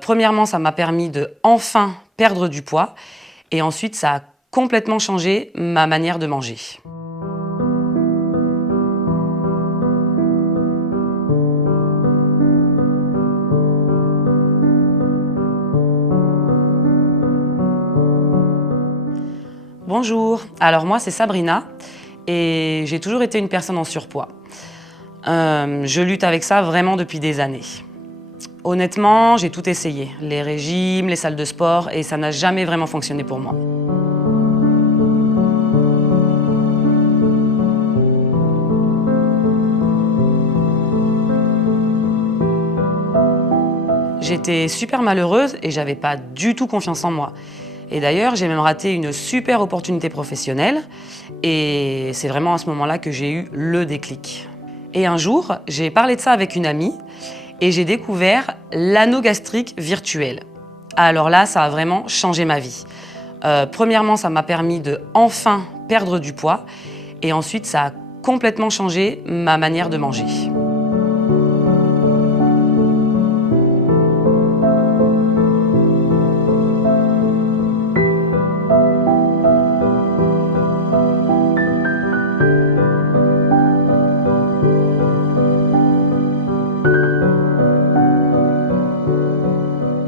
Premièrement, ça m'a permis de enfin perdre du poids et ensuite ça a complètement changé ma manière de manger. Bonjour, alors moi c'est Sabrina et j'ai toujours été une personne en surpoids. Je lutte avec ça vraiment depuis des années. Honnêtement, j'ai tout essayé, les régimes, les salles de sport, et ça n'a jamais vraiment fonctionné pour moi. J'étais super malheureuse et j'avais pas du tout confiance en moi. Et d'ailleurs, j'ai même raté une super opportunité professionnelle et c'est vraiment à ce moment-là que j'ai eu le déclic. Et un jour, j'ai parlé de ça avec une amie et j'ai découvert l'anneau gastrique virtuel. Alors là, ça a vraiment changé ma vie. Premièrement, ça m'a permis de enfin perdre du poids et ensuite, ça a complètement changé ma manière de manger.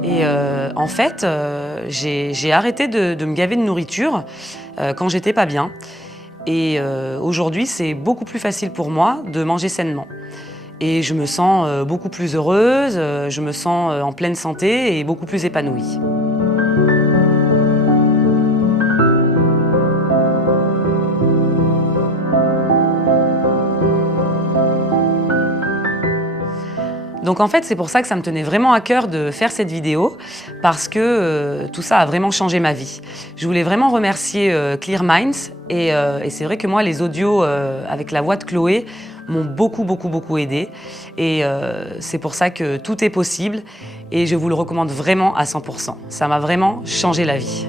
Et en fait, j'ai arrêté de me gaver de nourriture quand j'étais pas bien. Et aujourd'hui, c'est beaucoup plus facile pour moi de manger sainement. Et je me sens beaucoup plus heureuse, je me sens en pleine santé et beaucoup plus épanouie. Donc en fait, c'est pour ça que ça me tenait vraiment à cœur de faire cette vidéo, parce que tout ça a vraiment changé ma vie. Je voulais vraiment remercier Clear Minds, et c'est vrai que moi, les audios avec la voix de Chloé m'ont beaucoup aidée. Et c'est pour ça que tout est possible, et je vous le recommande vraiment à 100%. Ça m'a vraiment changé la vie.